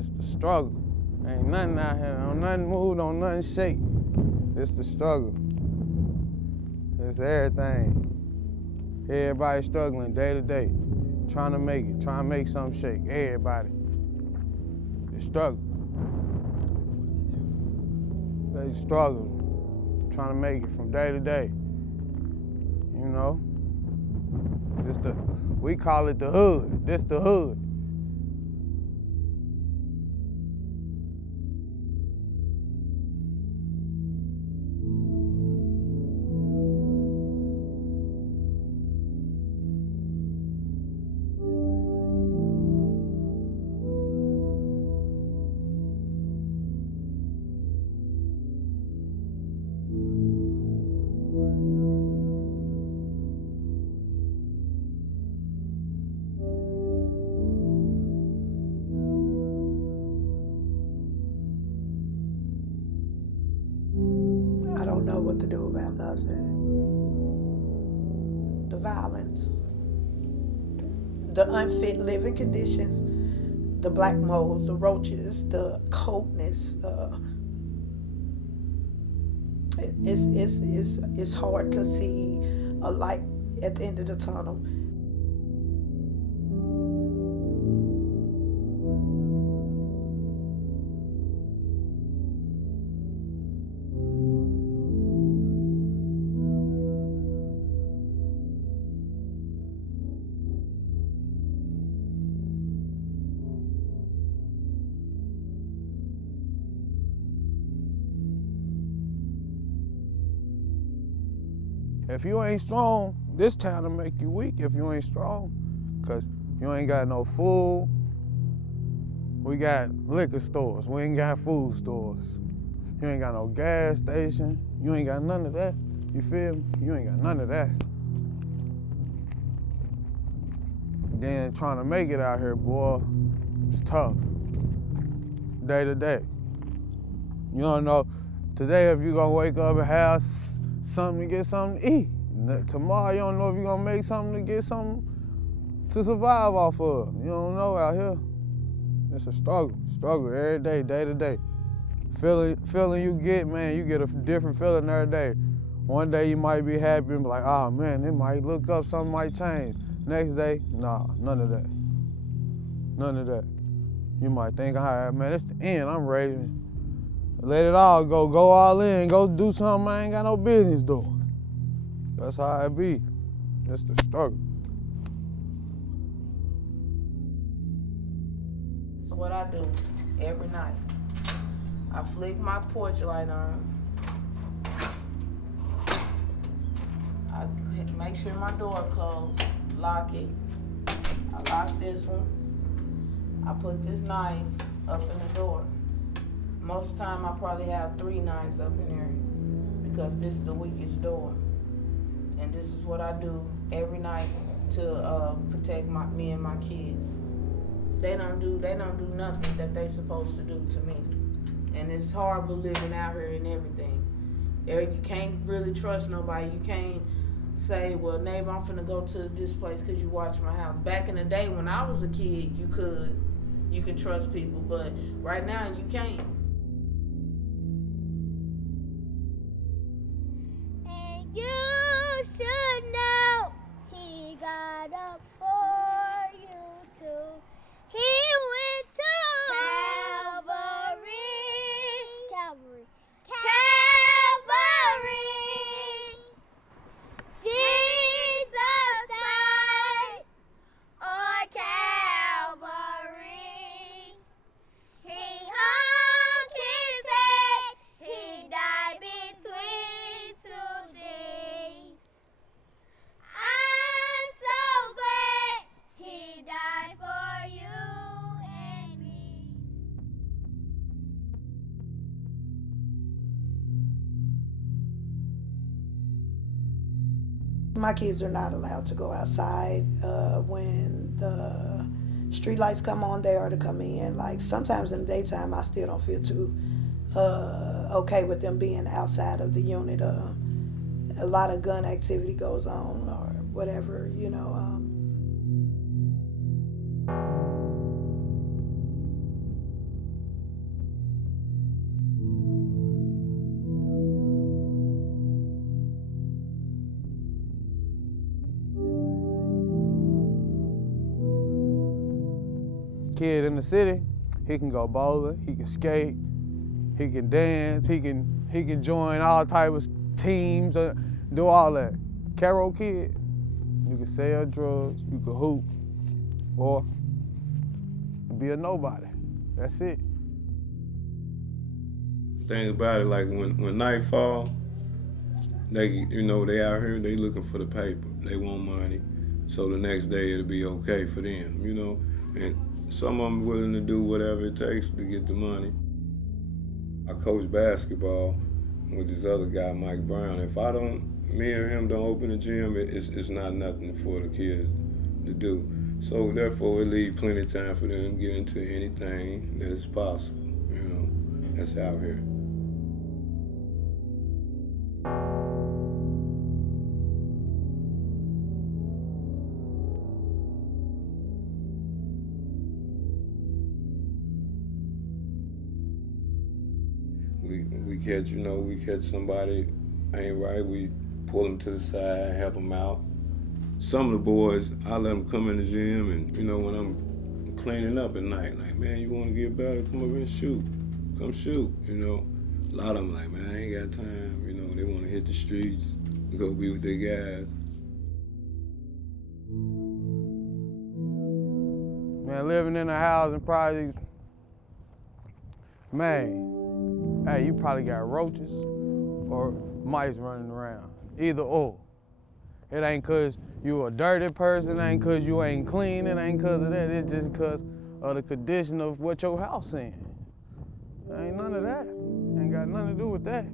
It's the struggle. Ain't nothing out here, don't nothing move, don't nothing shake. It's the struggle. It's everything. Everybody struggling day to day, trying to make it, trying to make something shake. Everybody. They struggle. They struggle, trying to make it from day to day. You know? We call it the hood. This the hood. I don't know what to do about nothing. The violence, the unfit living conditions, the black mold, the roaches, the coldness. It's hard to see a light at the end of the tunnel. If you ain't strong, this town will make you weak if you ain't strong, because you ain't got no food. We got liquor stores, we ain't got food stores. You ain't got no gas station, you ain't got none of that. You feel me? You ain't got none of that. Then trying to make it out here, boy, it's tough. Day to day. You don't know, today if you gonna wake up and have something to get something to eat. Tomorrow you don't know if you're gonna make something to get something to survive off of. You don't know out here. It's a struggle every day, day to day. Feeling you get, man, you get a different feeling every day. One day you might be happy and be like, oh man, it might look up, something might change. Next day, nah, none of that. None of that. You might think, all right, man, it's the end, I'm ready. Let it all go all in, go do something I ain't got no business doing. That's how it be. It's the struggle. So what I do every night, I flick my porch light on. I make sure my door closed, lock it. I lock this one. I put this knife up in the door. Most of the time I probably have 3 knives up in there because this is the weakest door. And this is what I do every night to protect me and my kids. They don't do nothing that they supposed to do to me. And it's horrible living out here and everything. You can't really trust nobody. You can't say, well, neighbor, I'm finna go to this place because you watch my house. Back in the day when I was a kid, you can trust people, but right now you can't. And you should know he got up for you too. He went to Calvary. Jesus died on Calvary. He hung his head. He died between 2 days. I'm so glad he died for you and me. My kids are not allowed to go outside when the street lights come on. They are to come in. Like sometimes in the daytime, I still don't feel too okay with them being outside of the unit. A lot of gun activity goes on or whatever, you know. kid in the city, he can go bowling, he can skate, he can dance, he can join all types of teams, do all that. Cairo kid, you can sell drugs, you can hoop, or be a nobody. That's it. Thing about it, like when night fall, they they out here, they looking for the paper. They want money, so the next day it'll be okay for them, And some of them willing to do whatever it takes to get the money. I coach basketball with this other guy, Mike Brown. If me or him don't open the gym, it's not nothing for the kids to do. So therefore, it leaves plenty of time for them to get into anything that's possible, that's out here. We catch somebody ain't right, we pull them to the side, help them out. Some of the boys, I let them come in the gym, and when I'm cleaning up at night, like, man, you want to get better? Come over and shoot. Come shoot. A lot of them like, man, I ain't got time. They want to hit the streets, go be with their guys. Man, living in a housing project, man. Hey, you probably got roaches or mice running around. Either or. It ain't cause you a dirty person, it ain't cause you ain't clean, it ain't cause of that, it's just cause of the condition of what your house in. Ain't none of that. Ain't got nothing to do with that.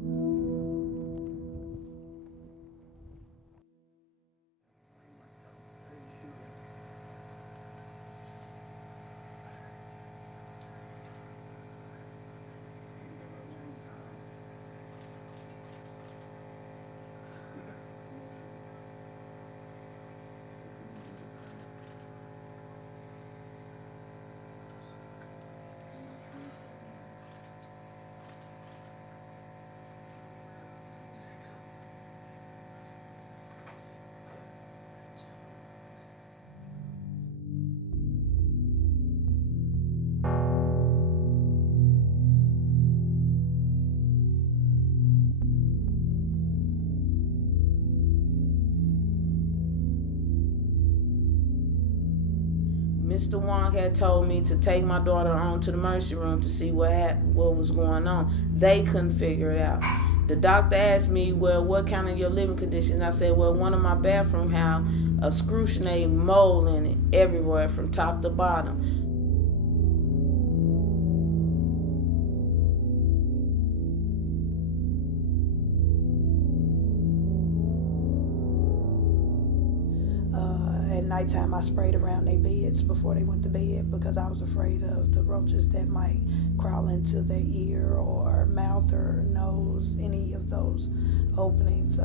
Mr. Wong had told me to take my daughter on to the emergency room to see what was going on. They couldn't figure it out. The doctor asked me, well, what kind of your living conditions? I said, well, one of my bathroom have a excruciating mold in it everywhere from top to bottom. At nighttime, I sprayed around their beds before they went to bed because I was afraid of the roaches that might crawl into their ear or mouth or nose, any of those openings.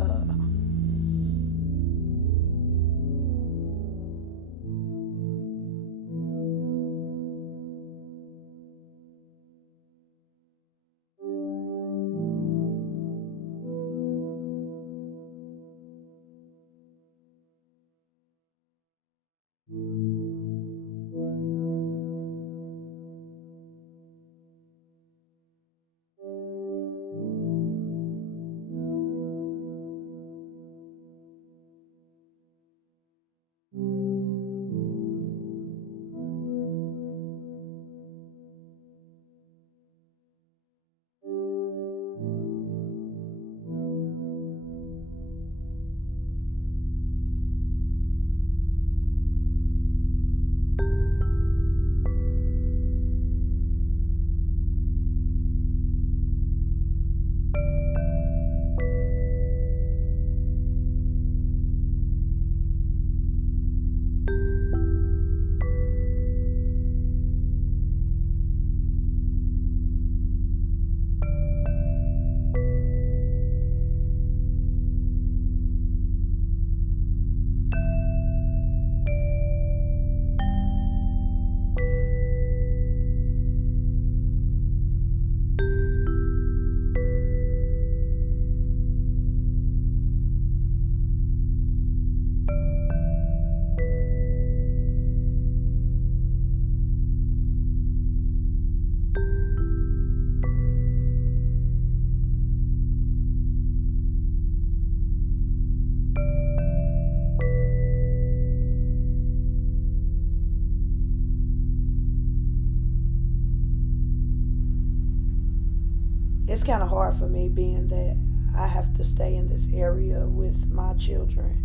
it's kind of hard for me being that I have to stay in this area with my children.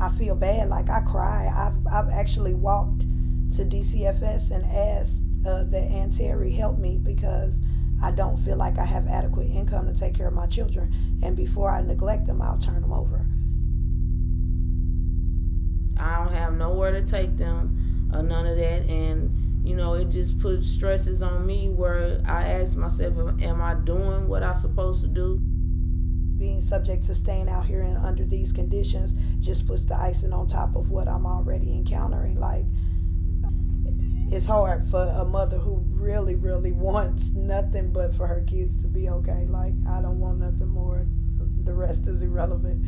I feel bad, like I cry. I've actually walked to DCFS and asked that Aunt Terry help me because I don't feel like I have adequate income to take care of my children. And before I neglect them, I'll turn them over. I don't have nowhere to take them or none of that. And, you know, it just puts stresses on me where I ask myself, am I doing what I'm supposed to do? Being subject to staying out here and under these conditions just puts the icing on top of what I'm already encountering. Like, it's hard for a mother who really, really wants nothing but for her kids to be okay. Like, I don't want nothing more. The rest is irrelevant.